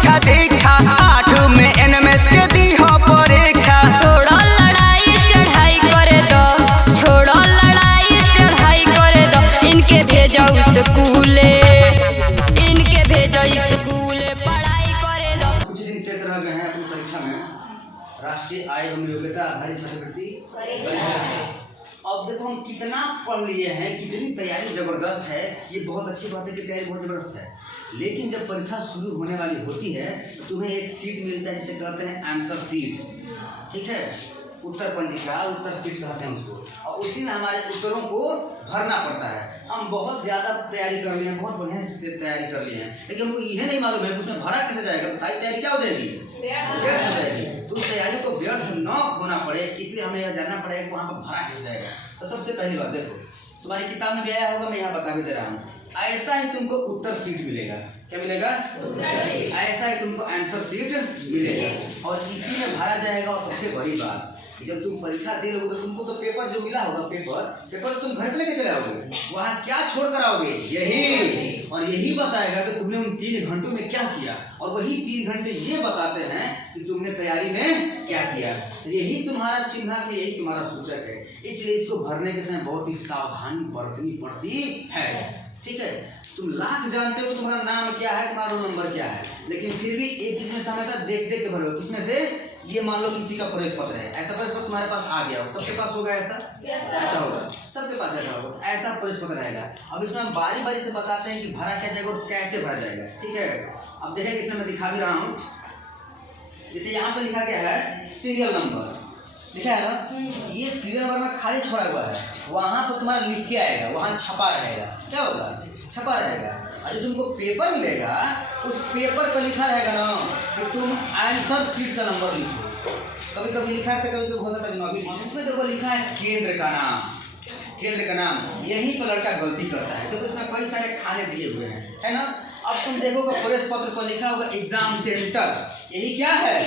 परीक्षा दीक्षा 8 में एनएमएस के दी हो परीक्षा। छोड़ो लड़ाई चढ़ाई करे दो, छोड़ो लड़ाई चढ़ाई करे दो, इनके भेजो स्कूले, इनके भेजो स्कूले पढ़ाई करे दो। कुछ दिन शेष रह गए हैं अपनी परीक्षा में, राष्ट्रीय आय एवं योग्यता आधारित छात्रवृत्ति परीक्षा। अब देखो हम कितना पढ़ लिए हैं, कितनी तैयारी जबरदस्त है। ये बहुत अच्छी बात है कि तैयारी बहुत जबरदस्त है, लेकिन जब परीक्षा शुरू होने वाली होती है तो तुम्हें एक सीट मिलता है जिसे कहते हैं आंसर सीट, ठीक है, उत्तर पंजिका, उत्तर सीट कहते हैं उसको, और उसी में हमारे उत्तरों को भरना पड़ता है। हम बहुत ज़्यादा तैयारी कर लिए हैं, बहुत बढ़िया से तैयारी कर लिए हैं, लेकिन हमको यह नहीं मालूम है कि उसमें भरा कैसे जाएगा, तो सारी तैयारी क्या हो जाएगी, व्यर्थ हो जाएगी। तो उस तैयारी को व्यर्थ न होना पड़े, इसलिए हमें यह जानना पड़ेगा कि वहाँ पर भरा कैसे जाएगा। तो सबसे पहली बात देखो, तुम्हारी किताब में भी आया होगा, मैं यहाँ बता भी दे रहा हूँ, ऐसा ही तुमको उत्तर सीट मिलेगा। क्या मिलेगा? ऐसा ही तुमको आंसर सीट मिलेगा, और इसी में भरा जाएगा। और सबसे बड़ी बात, जब तुम परीक्षा दे लोगे तो तुमको तो पेपर जो मिला होगा, पेपर तुम घर पे लेके चले आओगे, वहाँ क्या छोड़ कर आओगे, यही, और यही बताएगा कि तुमने उन 3 घंटों में क्या किया, और वही 3 घंटे ये बताते हैं कि तुमने तैयारी में क्या किया। यही तुम्हारा चिन्ह है, यही तुम्हारा सूचक है। इसलिए इसको भरने के समय बहुत ही सावधानी बरतनी पड़ती है, ठीक है। तुम लाख जानते हो तुम्हारा नाम क्या है, तुम्हारा रोल नंबर क्या है, लेकिन फिर भी एक चीज में हमेशा देख के भरोगे। किसमें से? ये मान लो किसी का प्रवेश पत्र है, ऐसा प्रवेश पत्र तुम्हारे पास आ गया होगा, सबके पास होगा ऐसा, ऐसा होगा, सबके पास ऐसा होगा, ऐसा प्रवेश पत्र रहेगा। अब इसमें हम बारी बारी से बताते हैं कि भरा क्या जाएगा और कैसे भरा जाएगा, ठीक है। अब देखेंगे, इसमें मैं दिखा भी रहा हूँ, जैसे यहाँ पे लिखा गया है सीरियल नंबर, लिखा है ना, ये सीरियल नंबर में खाली छोड़ा हुआ है, वहाँ पर तुम्हारा लिख के आएगा, वहाँ छपा रहेगा। क्या होगा? छपा रहेगा। और जो तुमको पेपर मिलेगा, उस पेपर पर लिखा रहेगा ना कि तुम आंसर सीट का नंबर लिखो। कभी कभी लिखा है, कभी कभी हो सकता है। इसमें देखो लिखा है केंद्र का नाम, केंद्र का नाम, यहीं पर लड़का गलती करता है, क्योंकि उसमें कई सारे खाने दिए हुए हैं, है ना। अब तुम देखोगे प्रवेश पत्र पर लिखा होगा एग्जाम सेंटर, यही क्या है,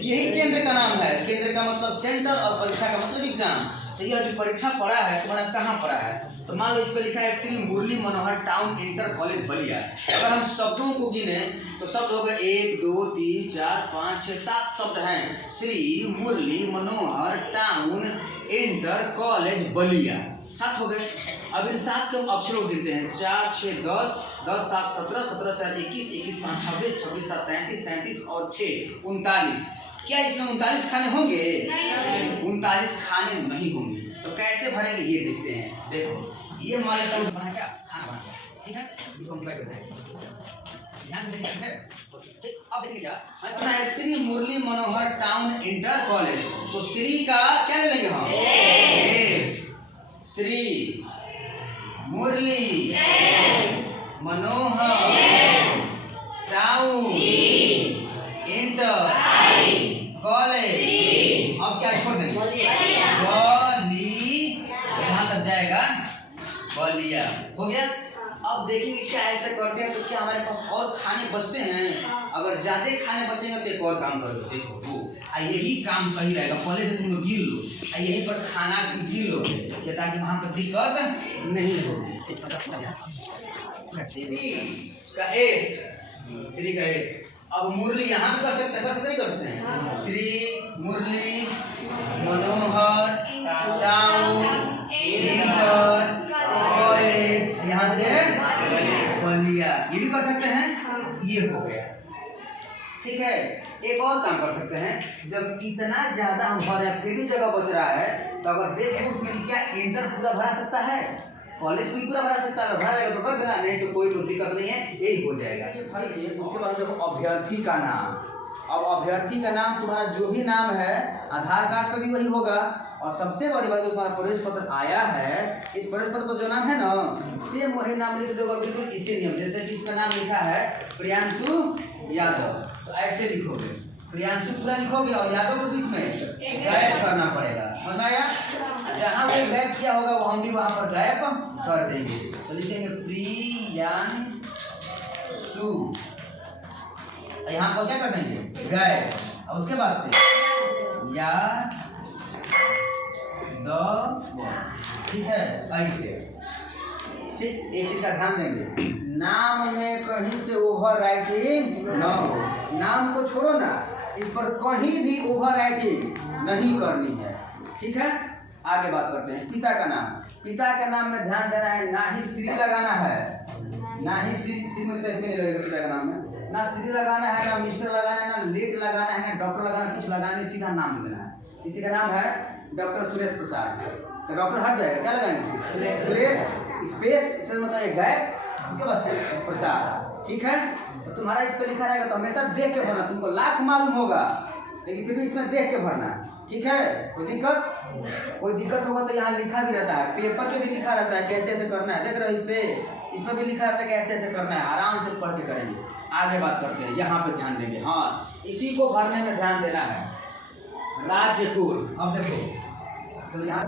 यही केंद्र का नाम है। केंद्र का मतलब सेंटर और परीक्षा का मतलब एग्जाम। तो यह जो परीक्षा पड़ा है तुम्हारा कहाँ पड़ा है, तो मान लो इस पर लिखा है Shri Murli Manohar town inter college Ballia. अगर हम शब्दों को गिने तो शब्द हो गए 1 2 3 4 5 6 7 शब्द हैं। Shri Murli Manohar town inter college Ballia, 7 हो गए। अब इन 7 के हम अक्षरों गिनते हैं, 4 6 10 10 7 17 17 4 21 21 5 26 26 7 33 33 और 6 39। क्या इसमें 39 खाने होंगे? 39 खाने नहीं होंगे। तो कैसे भरेंगे ये देखते हैं। देखो ये मान लेता हूँ बना क्या, खाना बना, ठीक है, इसको हम करते हैं, ध्यान से देखिए, ठीक। अब देखिए क्या इतना है, Shri Murli Manohar town inter college. तो श्री का क्या ले लेंगे हम, Shri Murli Manohar town inter college. अब क्या छोड़ देंगे, जहाँ तक जाएगा बलिया, हो गया। अब देखेंगे क्या ऐसा करते हैं तो क्या हमारे पास और खाने बचते हैं। अगर ज्यादा खाने बचेंगे तो एक और काम करोगे, देखो वो यही काम सही रहेगा। पहले तो तुम लोग गिन लो, यहीं पर खाना गिन लो, ताकि वहाँ पर दिक्कत नहीं होगी। श्री का एस। अब मुरली यहाँ भी कर सकते हैं, बस नहीं कर सकते हैं। Shri Murli Manohar town inter college, यहाँ से बलिया, ये भी कर सकते हैं। ये हो गया, ठीक है। एक और काम कर सकते हैं, जब इतना ज्यादा हम भर रहे फिर भी जगह बच रहा है, तो अगर देखें उसमें क्या इंटर पूरा भरा सकता है, कॉलेज भी पूरा भरा सकता है। भरा जाएगा तो कर देना, नहीं तो कोई दिक्कत नहीं है, यही हो जाएगा। उसके बाद देखो अभ्यर्थी का नाम। अब अभ्यर्थी का नाम तुम्हारा जो भी नाम है, आधार कार्ड पर भी वही होगा। और सबसे बड़ी बात, जो तुम्हारा प्रवेश पत्र आया है, इस प्रवेश पत्र पर जो नाम है ना, सेम वही नाम लिख दोगे, बिल्कुल इसी नियम। जैसे कि इसका नाम लिखा है प्रियांशु यादव, तो ऐसे लिखोगे, प्रियांशु पूरा लिखोगे और यादव के बीच में गैप करना पड़ेगा, समझ आया। जहाँ वो गैप किया होगा वो हम भी वहाँ पर गैप कर देंगे। तो लिखेंगे प्रियांशु, यहाँ पर क्या कर देंगे, गैप, और उसके बाद से या द, ठीक है, ऐसे ठीक, एक चीज का ध्यान देंगे, नाम में कहीं से ओवर राइटिंग न हो। नाम को छोड़ो ना, इस पर कहीं भी ओवर राइटिंग नहीं करनी है। ठीक है, आगे बात करते हैं। पिता का नाम, पिता के नाम में ध्यान देना है, ना ही श्री लगाना है, ना ही श्री मुझे कैसे नहीं लगेगा पिता के नाम में, ना श्री लगाना है, ना मिस्टर लगाना है, ना लेट लगाना है, ना डॉक्टर लगाना, कुछ लगाना नहीं, सीधा नाम लिखना है। किसी का नाम है डॉक्टर सुरेश प्रसाद, तो डॉक्टर हट जाएगा, क्या लगाएंगे सुरेश स्पेस, इसमें मतलब गैप, उसके बाद प्रसाद। ठीक है, तो तुम्हारा इस पर लिखा रहेगा, तो हमेशा देख के भरना, तुमको लाख मालूम होगा लेकिन फिर भी इसमें देख के भरना। ठीक है, कोई दिक्कत होगा तो यहाँ लिखा भी रहता है, पेपर पे भी लिखा रहता है कैसे ऐसे करना है, देख रहे हो इसमें भी लिखा रहता है कैसे ऐसे करना है, आराम से पढ़ के करेंगे। आगे बात करते हैं, यहाँ पे ध्यान देंगे, हाँ इसी को भरने में ध्यान देना है। राज्य कोड, अब देखो तो यहाँ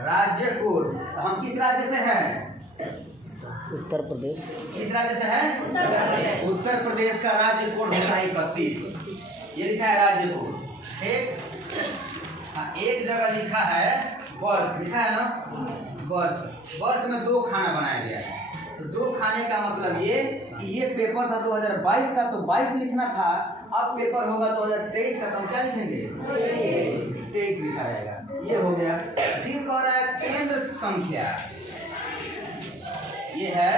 राज्य कोड, तो हम किस राज्य से हैं? उत्तर प्रदेश। किस राज्य से है? उत्तर प्रदेश का राज्य कोड होता है 31, ये लिखा है राज्य कोड। ठीक, एक जगह लिखा है वर्ष, लिखा है ना वर्ष, वर्ष में 2 खाना बनाया गया है। तो 2 खाने का मतलब ये कि ये पेपर था 2022 का, तो 22 लिखना था, अब पेपर होगा 2023 का, तो हम क्या लिखेंगे 23 लिखा जाएगा, ये हो गया। फिर कह रहा है केंद्र संख्या, ये है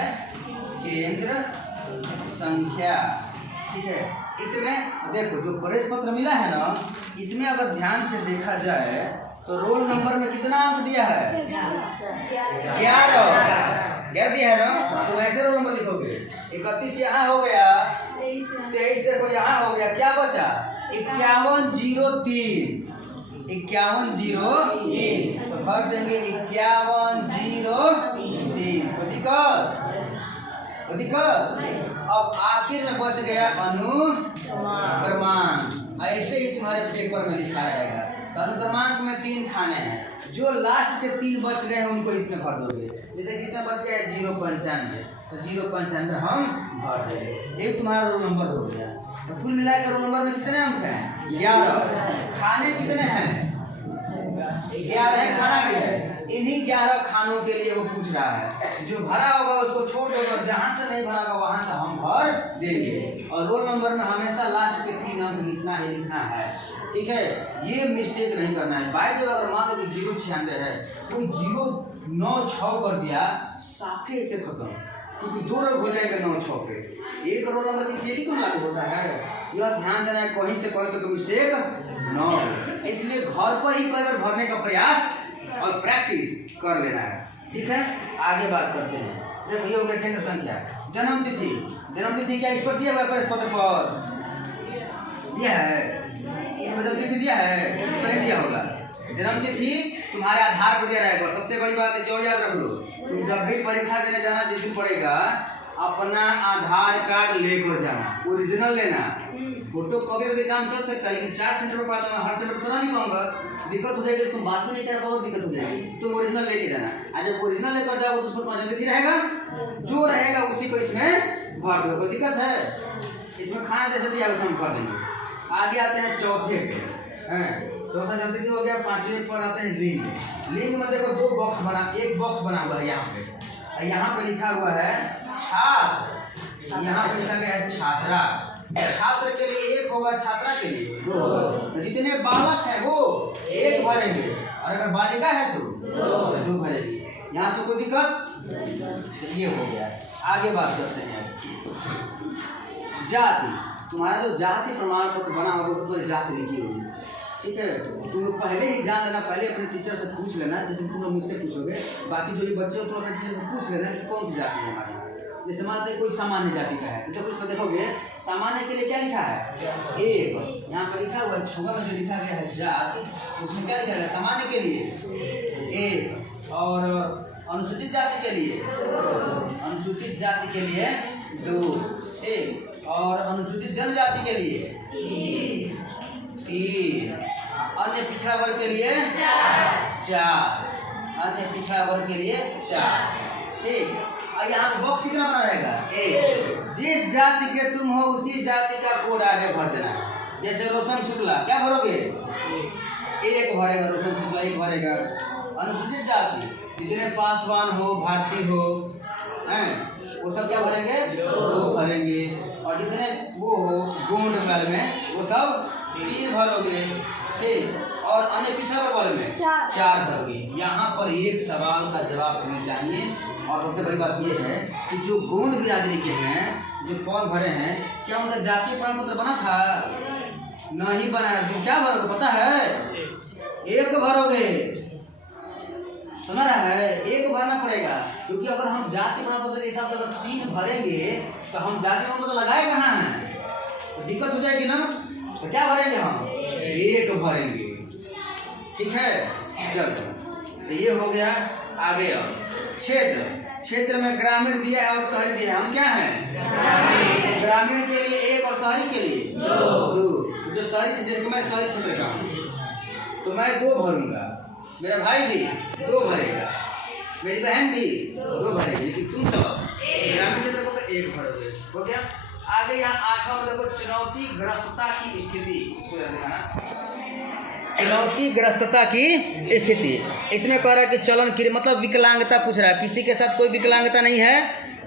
केंद्र संख्या। ठीक है, इसमें देखो जो प्रवेश पत्र मिला है ना, इसमें अगर ध्यान से देखा जाए तो रोल नंबर में कितना अंक दिया है? 11 दिया है ना, तो ऐसे रोल नंबर लिखोगे। 31 यहाँ हो गया, 23 देखो यहाँ हो गया, क्या बचा? 5103, 5103, तो भर देंगे 5103। कोई दिक्कत? अब आखिर में बच गया अनुक्रमांक, ऐसे ही तुम्हारे पेपर में लिखा रहेगा। तो अनुक्रमांक में 3 खाने हैं, जो लास्ट के 3 बच गए हैं उनको इसमें भर दोगे। जैसे कि इसमें बच गया 095, तो 095 हम भर देंगे, एक तुम्हारा रोल नंबर हो गया। तो कुल मिलाकर रोल नंबर में कितने अंक हैं? 11। खाने कितने हैं? 11 खाना भी है। इन्हीं 11 खानों के लिए वो पूछ रहा है, जो भरा होगा उसको छोड़ देगा, जहाँ से नहीं भरा होगा वहाँ से हम भर देंगे। और रोल नंबर में हमेशा लास्ट के 3 अंक लिखना है। ठीक है, ये मिस्टेक नहीं करना है। बाय जब अगर मान लो कि 096 है, कोई 096 कर दिया, साफे से खत्म, क्योंकि 2 लोग हो जाएंगे 96 पे। एक रोल नंबर की सीटी क्यों लागू होता है, यह ध्यान देना है, कहीं से कहीं तो मिस्टेक न हो। इसलिए घर पर ही कई बार भरने का प्रयास और प्रैक्टिस कर लेना है। ठीक है, आगे बात करते हैं। देखो ये हो गया केंद्र संख्या। जन्म तिथि क्या इस पर दिया हुआ है? पत्र पर दिया है, जन्म तिथि दिया है, पहले दिया होगा। जन्म तिथि तुम्हारे आधार पर दिया रहेगा। सबसे बड़ी बात है कि और याद रख लो, तुम जब भी परीक्षा देने जाना, जिस दिन पड़ेगा अपना आधार कार्ड लेकर जाना, ओरिजिनल लेना। फोटो कॉपी पे भी काम चल सकता है, लेकिन 4 सेंटर पर पढ़ाता हूँ, हर सेंटर पर तो नहीं पाऊंगा, दिक्कत हो जाएगी। तुम बात भी नहीं कर पाओ, दिक्कत हो जाएगी। तुम ओरिजिनल लेके जाना, और जब ओरिजिनल लेकर जाओगे तो उसको जन्म तिथि रहेगा, जो रहेगा उसी को इसमें भर दो। कोई दिक्कत है? इसमें खाना जैसे दिया वैसे हम भर देंगे। आगे आते हैं चौथे पे, चौथा जन्म तिथि हो गया। 5वें पर आते हैं लिंग। लिंग में देखो 2 बॉक्स बना, एक बॉक्स बना हुआ है यहाँ पे, यहाँ पे लिखा हुआ है छात्र, यहाँ पे लिखा गया है छात्रा। छात्र के लिए 1 होगा, छात्रा के लिए 2। जितने बालक है वो 1 भरेंगे, और अगर बालिका है तो 2 भरेगी। यहाँ तो कोई दिक्कत? ये हो गया। आगे बात करते हैं जाति। तुम्हारा जो जाति प्रमाण पत्र बना होगा उस पर जाति लिखी होगी। ठीक है, तुम लोग पहले ही जान लेना, पहले अपने टीचर से पूछ लेना, जैसे तुम लोग मुझसे पूछोगे। बाकी जो भी बच्चे हो तुम अपने टीचर से पूछ लेना कि कौन सी जाति है हमारी। जैसे मानते कोई सामान्य जाति का है, तो इसमें देखोगे सामान्य के लिए क्या लिखा है? 1। यहाँ पर लिखा हुआ छुआ में जो लिखा गया है जाति, उसमें क्या लिखा गया? सामान्य के लिए 1, और अनुसूचित जाति के लिए 2, 1, और अनुसूचित जनजाति के लिए 3, अन्य पिछड़ा वर्ग के लिए 4, अन्य पिछड़ा वर्ग के लिए 4। ठीक, और यहाँ पे बॉक्स कितना बना रहेगा? 1। जिस जाति के तुम हो उसी जाति का कोड आगे भर देना। जैसे रोशन शुक्ला, क्या भरोगे? 1 भरेगा, रोशन शुक्ला 1 भरेगा। अनुसूचित जाति जितने पासवान हो, भारती हो, हैं, वो सब क्या भरेंगे? 2 भरेंगे। और जितने वो हो गोंड वाले में वो सब 3 भरोगे, ठीक। और अन्य पिछड़ा वाले में 4 भरोगे। यहाँ पर एक सवाल का जवाब होना चाहिए। और सबसे बड़ी बात ये है कि जो गोंड बिरादरी के हैं, जो फॉर्म भरे हैं, क्या उनका जातीय प्रमाण पत्र बना था? नहीं बना। तुम क्या भरोगे पता है? 1 भरोगे, समझ रहा है? 1 भरना पड़ेगा, क्योंकि अगर हम जाति प्रमाण पत्र के हिसाब से अगर 3 भरेंगे तो हम जाति प्रमाण पत्र लगाए कहाँ हैं? तो दिक्कत हो जाएगी ना। तो क्या भरेंगे हम? 1 भरेंगे, ठीक है। चलो, तो ये हो गया। आगे अब क्षेत्र में ग्रामीण दिया है और शहरी दिया है। हम क्या हैं? ग्रामीण के लिए 1 और शहरी के लिए 2। जो शहरी क्षेत्र, मैं शहरी क्षेत्र का हूँ तो मैं 2 भरूंगा, मेरा भाई भी 2 भरेगा, मेरी बहन भी 2 भरेगी, लेकिन तुम सब ग्रामीण क्षेत्र को तो 1 भरोगे। हो गया। आगे यहाँ 8वां में देखो, चुनौतीग्रस्तता की स्थिति। चुनौतीग्रस्तता की स्थिति, इसमें कह रहा है कि चलन क्रिया, मतलब विकलांगता पूछ रहा है। किसी के साथ कोई विकलांगता नहीं है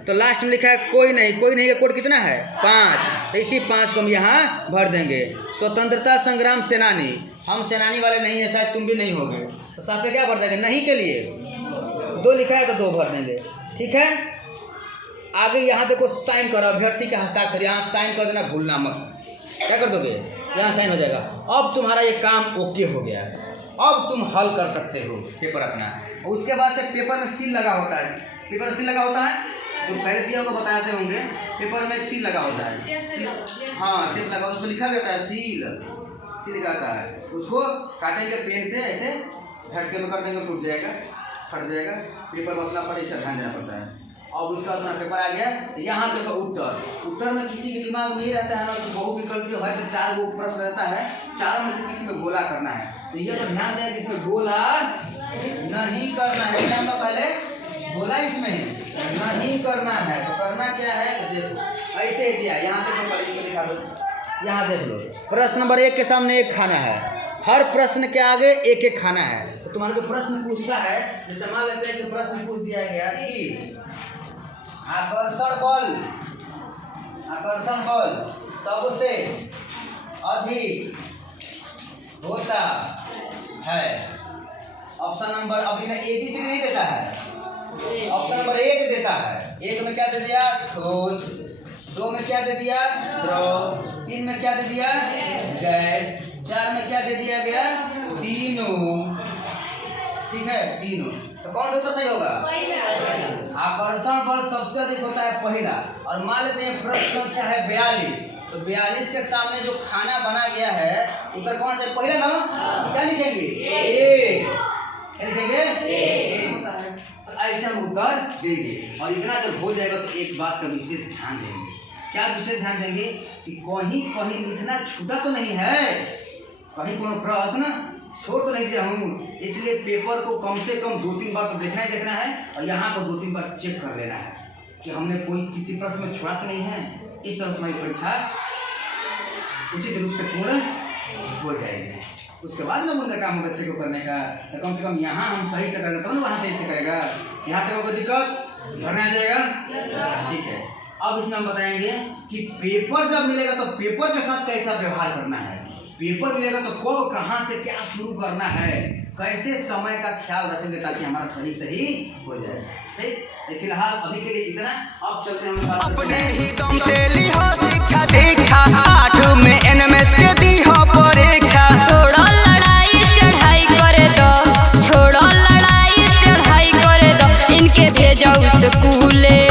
तो लास्ट में लिखा है कोई नहीं। कोई नहीं का कोड कितना है? 5। तो इसी 5 को हम यहाँ भर देंगे। स्वतंत्रता संग्राम सेनानी, हम सेनानी वाले नहीं है, शायद तुम भी नहीं होगे, तो साथ में क्या भर देंगे? नहीं के लिए 2 लिखा है तो 2 भर देंगे, ठीक है। आगे यहाँ देखो, साइन करो, अभ्यर्थी के हस्ताक्षर, यहाँ साइन कर देना, भूलना मत। क्या कर दोगे? यहाँ साइन हो जाएगा। अब तुम्हारा ये काम ओके हो गया, अब तुम हल कर सकते हो पेपर अपना। उसके बाद से पेपर में सील लगा होता है। पेपर में सील लगा होता है, जो पहले दिया को बताते होंगे। पेपर में एक सील लगा होता है, हाँ, सील लगा, उसको लिखा रहता है सील लगाता है। उसको काटेंगे पेन से, ऐसे झटके में कर देंगे, टूट जाएगा, फट जाएगा। पेपर मसला फटे, इसका ध्यान देना पड़ता है। और उसका अपना पेपर आ गया। यहाँ देखो उत्तर में किसी के दिमाग में ये रहता है ना, तो बहुविकल्पी है तो 4 गो प्रश्न रहता है, 4 में से किसी में गोला करना है। तो ये तो ध्यान दें कि इसमें गोला नहीं करना है। क्या पहले गोला इसमें नहीं करना है, तो करना क्या है? तो देखो ऐसे ही दिया, यहाँ देखो, पहले इसमें दिखा दो, यहाँ देख लो। प्रश्न नंबर 1 के सामने 1 खाना है, हर प्रश्न के आगे 1-1 खाना है। तो तुम्हारा जो प्रश्न पूछता है, जैसे मान लेते हैं कि प्रश्न पूछ दिया गया कि आकर्षण बल सबसे अधिक होता है। ऑप्शन नंबर, अभी में ABC नहीं देता है, ऑप्शन नंबर 1 देता है। 1 में क्या दे दिया? ठोस। 2 में क्या दे दिया? द्रव। 3 में क्या दे दिया? गैस। 4 में क्या दे दिया गया? तीनों, ठीक है, तीनों। तो कौन सा उत्तर सही होगा? आकर्षण बल सबसे अधिक होता है पहला। और मान लेते हैं प्रश्न क्या है? 42। तो 42 के सामने जो खाना बना गया है, उत्तर कौन सा? पहला ना। क्या लिखेंगे? 1 लिखेंगे, 1 होता है। तो ऐसे हम उत्तर देंगे। और इतना जब हो जाएगा तो एक बात का विशेष ध्यान देंगे। क्या विशेष ध्यान देंगे? कि कहीं लिखना छूटा तो नहीं है, कहीं कोनो प्रश्न छोड़ तो नहीं दिया हूँ। इसलिए पेपर को कम से कम 2-3 बार तो देखना ही देखना है, और यहाँ पर 2-3 बार चेक कर लेना है कि हमने कोई किसी प्रश्न में छोड़ा तो नहीं है। इस तरह तुम्हारी परीक्षा उचित रूप से पूर्ण हो जाएगी। उसके बाद में उनका काम होगा बच्चे को करने का। तो कम से कम यहाँ हम सही से करेंगे तो वहाँ सही से करेगा। यहाँ तक कोई दिक्कत भरना जाएगा, ठीक है। अब इसमें हम बताएंगे कि पेपर जब मिलेगा तो पेपर के साथ कैसा व्यवहार करना है। पेपर मिलेगा तो कब कहाँ से क्या शुरू करना है, कैसे समय का ख्याल रखेंगे ताकि हमारा सही हो जाए, ठीक। तो फिलहाल अभी के लिए इतना। अब चलते हैं अपने ही दम से लिहो शिक्षा दीक्षा, 8 में NMS के दी हो परीक्षा। छोड़ो लड़ाई चढ़ाई करे दो, छोड़ो लड़ाई चढ़ाई करे दो, इनके भेजो स्कूले।